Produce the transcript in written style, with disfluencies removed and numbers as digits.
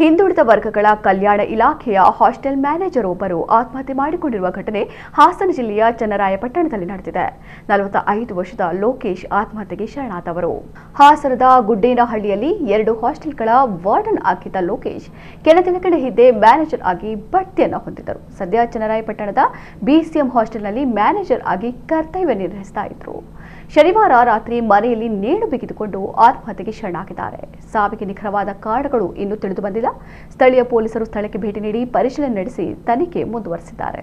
ಹಿಂದುಳಿದ ವರ್ಗಗಳ ಕಲ್ಯಾಣ ಇಲಾಖೆಯ ಹಾಸ್ಟೆಲ್ ಮ್ಯಾನೇಜರ್ ಒಬ್ಬರು ಆತ್ಮಹತ್ಯೆ ಮಾಡಿಕೊಂಡಿರುವ ಘಟನೆ ಹಾಸನ ಜಿಲ್ಲೆಯ ಚನ್ನರಾಯಪಟ್ಟಣದಲ್ಲಿ ನಡೆದಿದೆ. 45 ವರ್ಷದ ಲೋಕೇಶ್ ಆತ್ಮಹತ್ಯೆಗೆ ಶರಣಾದವರು. ಹಾಸನದ ಗುಡ್ಡೇನಹಳ್ಳಿಯಲ್ಲಿ 2 ಹಾಸ್ಟೆಲ್ಗಳ ವಾರ್ಡನ್ ಆಗಿದ್ದ ಲೋಕೇಶ್ ಕೆಲ ದಿನಗಳ ಹಿಂದೆ ಮ್ಯಾನೇಜರ್ ಆಗಿ ಬಡ್ತಿಯನ್ನು ಹೊಂದಿದ್ದರು. ಸದ್ಯ ಚನ್ನರಾಯಪಟ್ಟಣದ BCM ಹಾಸ್ಟೆಲ್ನಲ್ಲಿ ಮ್ಯಾನೇಜರ್ ಆಗಿ ಕರ್ತವ್ಯ ನಿರ್ವಹಿಸ್ತಾ ಇದ್ರು. ಶನಿವಾರ ರಾತ್ರಿ ಮನೆಯಲ್ಲಿ ನೇಣು ಬಿಗಿದುಕೊಂಡು ಆತ್ಮಹತ್ಯೆಗೆ ಶರಣಾಗಿದ್ದಾರೆ. ಸಾವಿಗೆ ನಿಖರವಾದ ಕಾರಣಗಳು ಇನ್ನೂ ತಿಳಿದು ಬಂದಿಲ್ಲ. ಸ್ಥಳೀಯ ಪೊಲೀಸರು ಸ್ಥಳಕ್ಕೆ ಭೇಟಿ ನೀಡಿ ಪರಿಶೀಲನೆ ನಡೆಸಿ ತನಿಖೆ ಮುಂದುವರೆಸಿದ್ದಾರೆ.